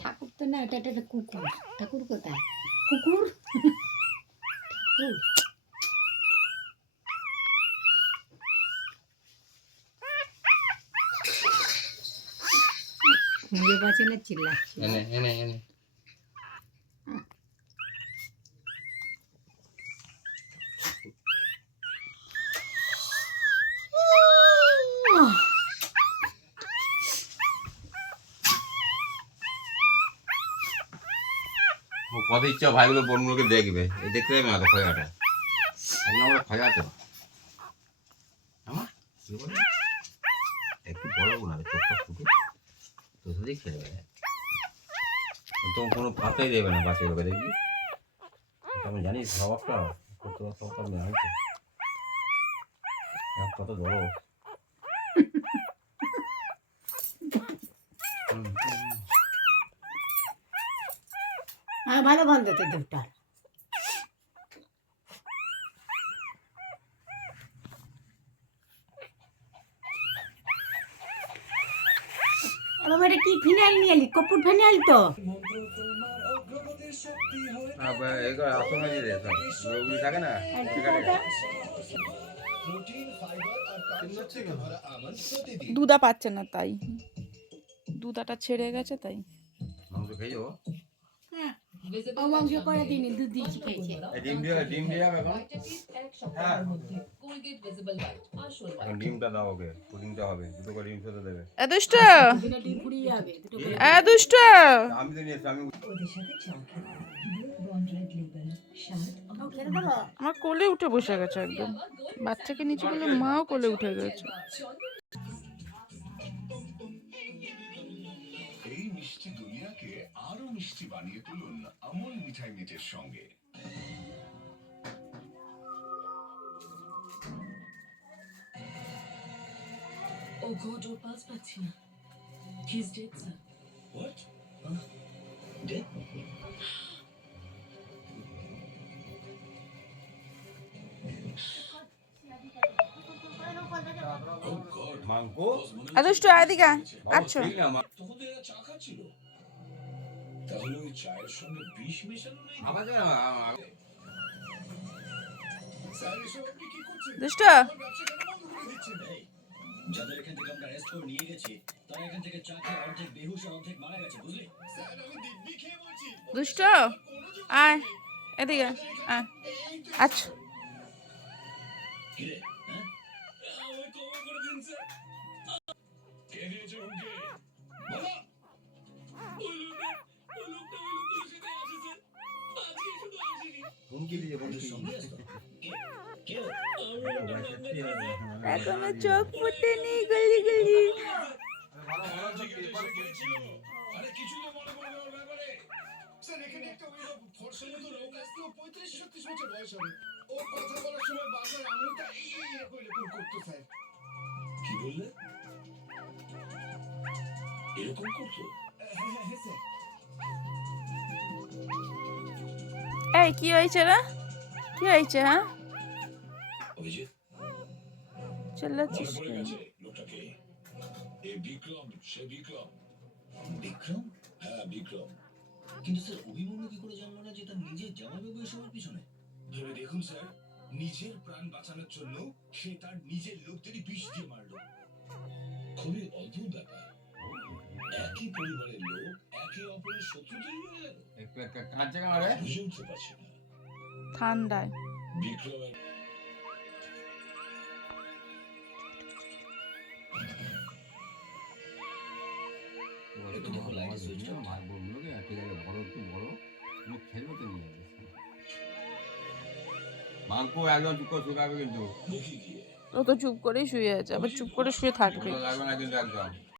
ঠাকুর তো না, এটা একটা কুকুর। ঠাকুর কোথায়? কুকুর খুঁজে পাচ্ছে না, চিল্লাচ্ছে। এনে এনে এনে কত ইচ্ছা ভাইগুলো বোনগুলোকে দেখবে, এই দেখতে যাবে না তো খয়াটা। এক নম্বরে খয়া তো আমার একটু বড় না, চোখটা ফুটে তো সাথেই খেলবে, তো কোনো পাতাই দেবে না বাচ্চাগুলোকে, দেখবি আমি জানি স্বভাবটা করতে স্বভাবটা আমি জানি তো কত বড়। ভালো গন্ধ তো দুধটা। এটা কি ফিনাইল নিয়ে এলি? কপুর ফিনাইল তো। থাকে না দুধা পাচ্ছে না, তাই দুধাটা ছেড়ে গেছে, তাই মাংস খেয়ে যাবো। মাংস করে দিনি, দুধ দিয়েছি খেয়েছে। ডিম দিয়ে যাবে এখন। হ্যাঁ এখন ডিমটা দাও ওকে, পুডিংটা হবে, দুটো করে ডিম খেতে দেবে। দুষ্ট ডিম পুড়িয়ে যাবে দুটো করে। দুষ্ট, আমি তো নিয়েছি, আমি আমার কোলে উঠে বসে গেছে একদম, বাচ্চাকে নিচে বলে মাও কোলে উঠে গেছে। এই মিষ্টি দুনিয়াকে আরো মিষ্টি বানিয়ে তুলুন আমুল মিঠাই মিটের সঙ্গে। ও গড, ওর পালস পাচ্ছি না। He is dead sir. What? Dead? মাংকো দুষ্ট এদিকে আচ্ছা, তখন তো এরা চা খাচ্ছিল, তাহলে ওই চায়ের সঙ্গে বিষ মেশানো নেই? আবার স্যার এসব আপনি কি করছেন? দুষ্ট আমার ব্যবসা কেন বন্ধ করে দিচ্ছেন? যাদের এখান থেকে আমরা রেস্ট করে নিয়ে গেছি তারা এখান থেকে চা খেয়ে অর্ধেক বেহুশ আর অর্ধেক মারা গেছে, বুঝলি? স্যার আমি দিব্যি খেয়ে বলছি। দুষ্ট আয় এদিকে আয়। আচ্ছা কিরে, হ্যাঁ? আমায় ক্ষমা করে দিন স্যার। কে দিয়েছে হুমকি? বলো। ওই লোকটা ওই লোকটা সাথে আছে স্যার। আজকে শুধু আসেনি। হুমকি দিয়ে ওদের সঙ্গে আসতো? কে ও? এখনো চোখ ফুটেনি, গলি গলি আরে কিছু তো মনে পড়ে ওর ব্যাপারে। স্যার এখানে একটা ওই ফর্সের মতো লোক আসতো, 35-36 বছর বয়স হবে। ওর কথা বলার সময় বারবার আঙুলটা এরকম এরকম করতো স্যার। কি বললে? এরকম করতো? হ্যাঁ স্যার। এই কি হয়েছে রে, কি হয়েছে? হ্যাঁ অভিজিৎ চিল্লাচ্ছিস মনে পড়ে কেন? গেছে লোকটাকে? এই বিক্রম, সে বিক্রম। বিক্রম? হ্যাঁ বিক্রম। কিন্তু স্যার অভিমন্যু কি করে জানলো না যে তার নিজের জামাইবাবু এসবের পিছনে? ভেবে দেখুন স্যার, নিজের প্রাণ বাঁচানোর জন্য সে তার নিজের লোকদেরই বিষ দিয়ে মারলো। খুবই অদ্ভুত ব্যাপার, একই পরিবারের লোক একে অপরের শত্রু তৈরি হয়ে গেল। একটু একটা কাজ জায়গা আরে বুঝে উঠতে পারছি না ঠান্ডায় বিক্রমের। একটু দেখো লাইটের সুইচটা। ভাই বোনগুলোকে ঠিক আছে, বড় একটু বড় তুমি খেলবে তো নিয়ে যাবে। মাংকো একদম চুপ করে শুকাবে কিন্তু, দেখি গিয়ে ও তো চুপ করেই শুয়ে আছে, আবার চুপ করে শুয়ে থাকবে। লাগবে না কিন্তু একদম।